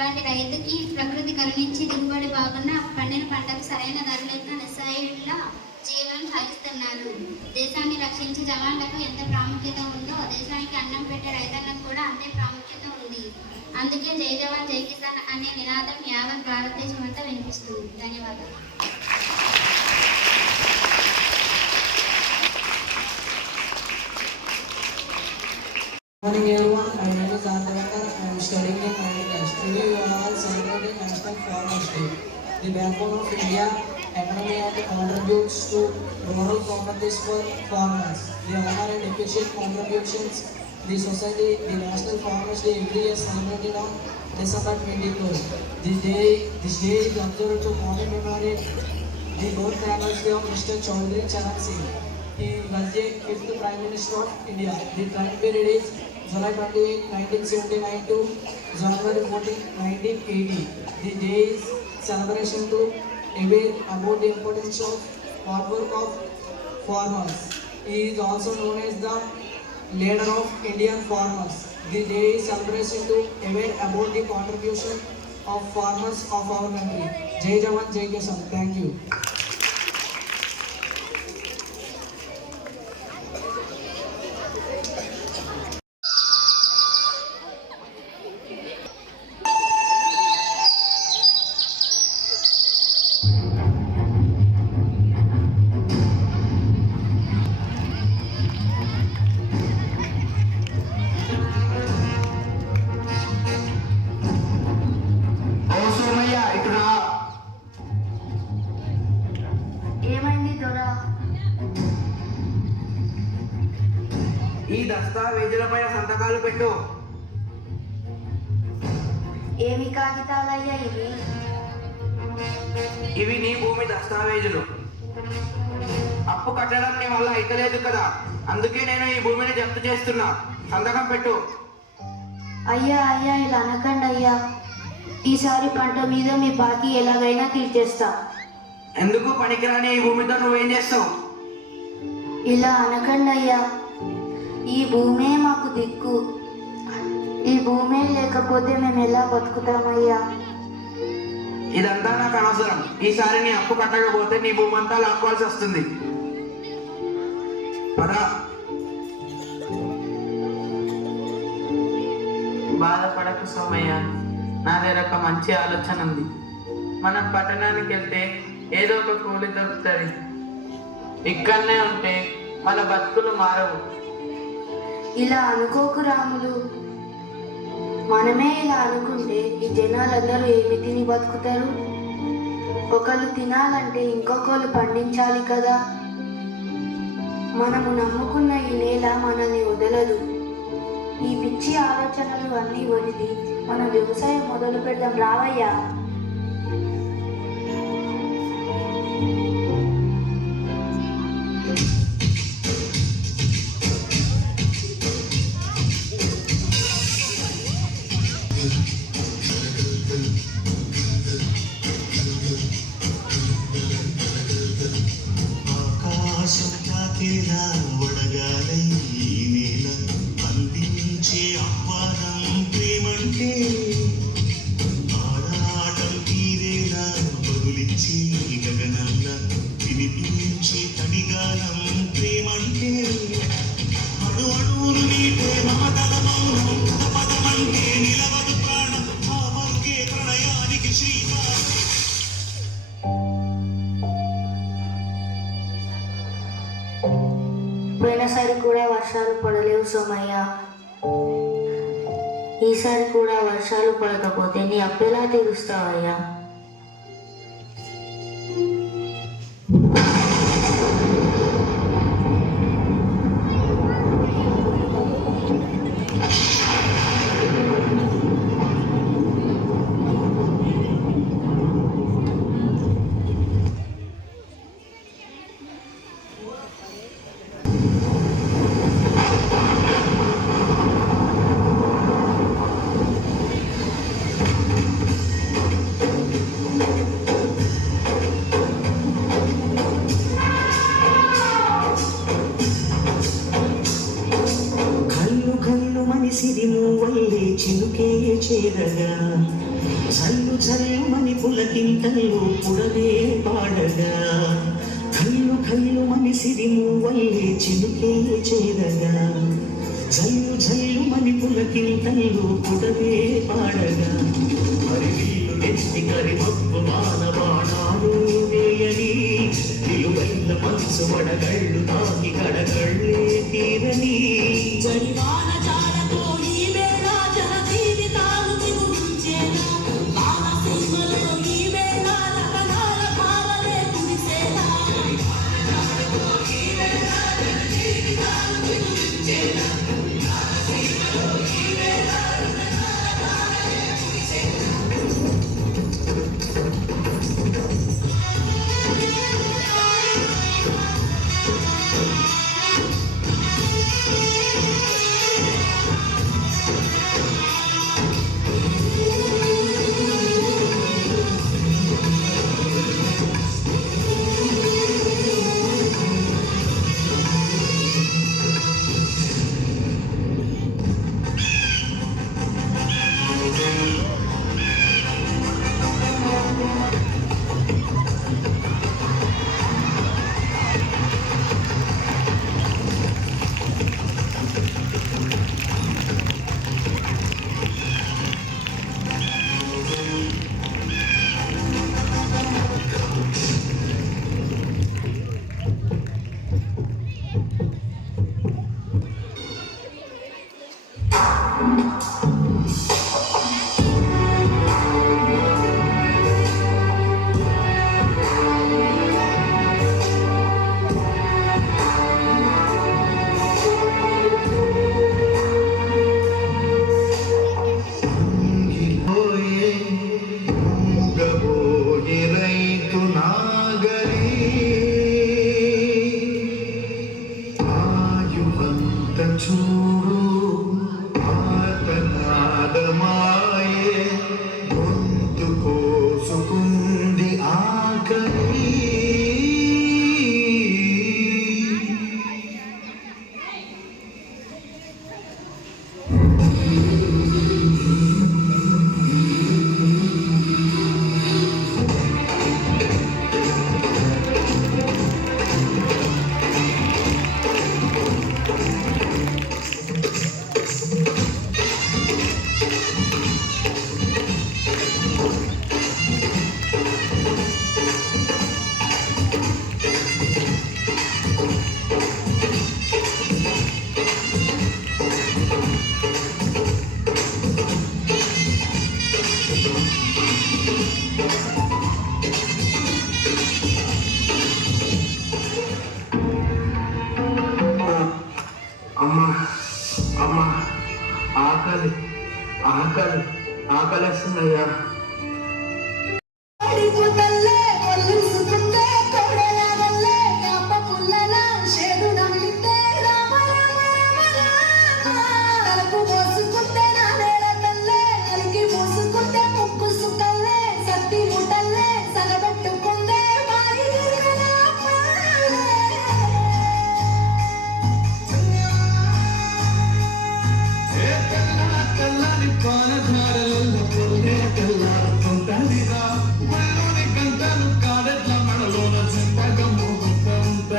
అలాంటి రైతుకి ప్రకృతి కరుణించి దిగుబడి బాగున్న పండిన పంటకు సరైన ధర లేక నిస్సహాయుల జీవనం సాగిస్తున్నారు. దేశాన్ని రక్షించే జవాన్లకు ఎంత ప్రాముఖ్యత ఉందో దేశానికి అన్నం పెట్టే రైతన్నకు కూడా అంతే ప్రాముఖ్యత ఉంది. అందుకే జై జవాన్ జై కిసాన్ అనే నినాదం యావత్ భారతదేశం అంతా వినిపిస్తుంది ధన్యవాదాలు. Successful farmers. The honor and appreciate contributions the society, the National Farmers Day every year celebrated on December 24. This day, this day is observed to commemorate the birth anniversary of Mr. Chaudhary Charan Singh. He was the fifth Prime Minister of India. The time period is July 28, 1979 to January 14, 1980. The day is celebration to aware about the importance of hard work of farmers. He is also known as the leader of Indian farmers. The day is celebration to aware about the contribution of farmers of our country. Jai Jawan, Jai Kisan. Thank you. పెట్టు. ఏమి కాగితాలయ్యా ఇవి? ఇవి నీ భూమి దస్తావేజులు. అప్పు కట్టడం నీ వల్ల అయితలేదు కదా. అందుకే నేను ఈ భూమిని జప్తు చేస్తున్నా. సంతకం పెట్టు. అయ్యా అయ్యా ఇలా అనకండి అయ్యా. ఈసారి పంట మీద మీ బాకీ ఎలాగైనా తీర్చేస్తా. ఎందుకు పనికిరాని ఈ భూమితో నువ్వేం చేస్తావు? ఇలా అనకండి అయ్యా. ఈ భూమే మాకు దిక్కు. ఈ భూమే లేకపోతే మేము ఎలా బతుకుతామయ్యా? ఇదంతా నాకు అనవసరం. ఈసారి నీ అప్పు కట్టకపోతే నీ భూమి అంతా లాక్కోవాల్సి వస్తుంది. పదా. బాధపడకు సోమయ్య. నా దగ్గర ఒక మంచి ఆలోచన ఉంది. మనం పట్టణానికి వెళ్తే ఏదో ఒక కూలి దొరుకుతుంది. ఇక్కడనే ఉంటే మన బతుకులు మారవు. ఇలా అనుకోకు రాములు. మనమే ఇలా అనుకుంటే ఈ జనాలందరూ ఏమి తిని బతుకుతారు? ఒకళ్ళు తినాలంటే ఇంకొకళ్ళు పండించాలి కదా? మనము నమ్ముకున్న ఈ నేల మనల్ని వదలదు. ఈ పిచ్చి ఆలోచనలు అన్నీ వదిలి మనం వ్యవసాయం మొదలు పెడదాం రావయ్యా. darling. పోయినసారి కూడా వర్షాలు పడలేవు సోమయ్య. ఈసారి కూడా వర్షాలు పడకపోతే నీ అప్పెలా తీరుస్తావయ్యా? కళ్ళు మని చిలుకే చేరగా జల్లు జల్లు మని పులకింతల్లో పుడవే పాడగా. మరి వీళ్ళు నెచ్చి కరి మప్పు మబ్బు మానవాణాలు వేయని. విలువైన మనసు వడగళ్ళు తాకి కడగళ్ళు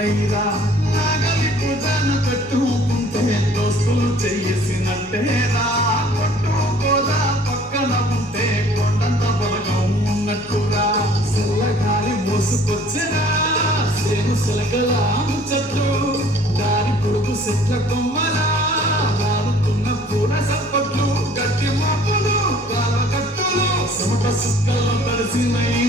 మోగుతూ ఉంటాయిరా నాగలి పెట్టుకుంటే దోస్తులు చేసినట్టే రా గోదా పక్కన ఉంటే కొండంత బలగం ఉన్నట్టురా. చల్లగాలి మోసుకొచ్చరా. సేను సిలకల చెట్టు దారి పొడుగు చెట్ల కొమ్మలా. రాలుతున్న పూల సప్పట్లు గట్టి మోపులు కాల కట్టులు సమట సుక్కల్లో కలిసినై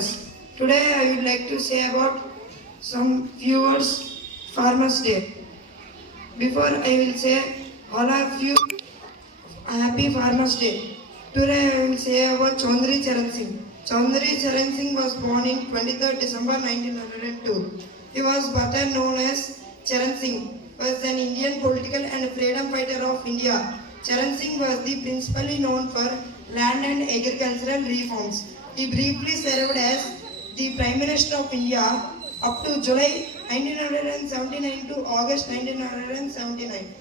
studying 7th class. Today I would like to say about some few words Farmers Day. Before I will say all of you Happy Farmers Day. Today I will say about Chaudhary Charan Singh. Chaudhary Charan Singh was born in 23rd December 1902. He was better known as Charan Singh, was an Indian political and freedom fighter of India. Charan Singh was the principally known for land and agricultural reforms. He briefly served as the Prime Minister of India up to July 1979 to August 1979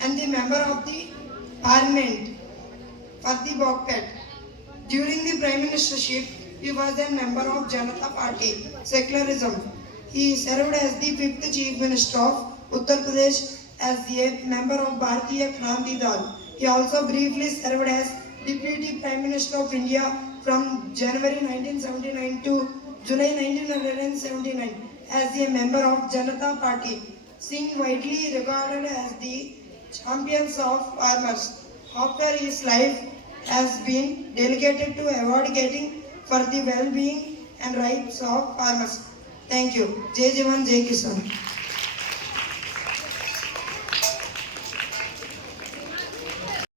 and the member of the Parliament for the Bobcat. During the Prime Ministership, he was a member of Janata Party, secularism. He served as the fifth Chief Minister of Uttar Pradesh as a member of Bharatiya Kranti Dal. He also briefly served as Deputy Prime Minister of India from January 1979 to July 1979 as a member of Janata Party. Singh widely regarded as the champions of farmers. After his life has been dedicated to award getting for the well-being and rights of farmers. Thank you. Jai Kisan.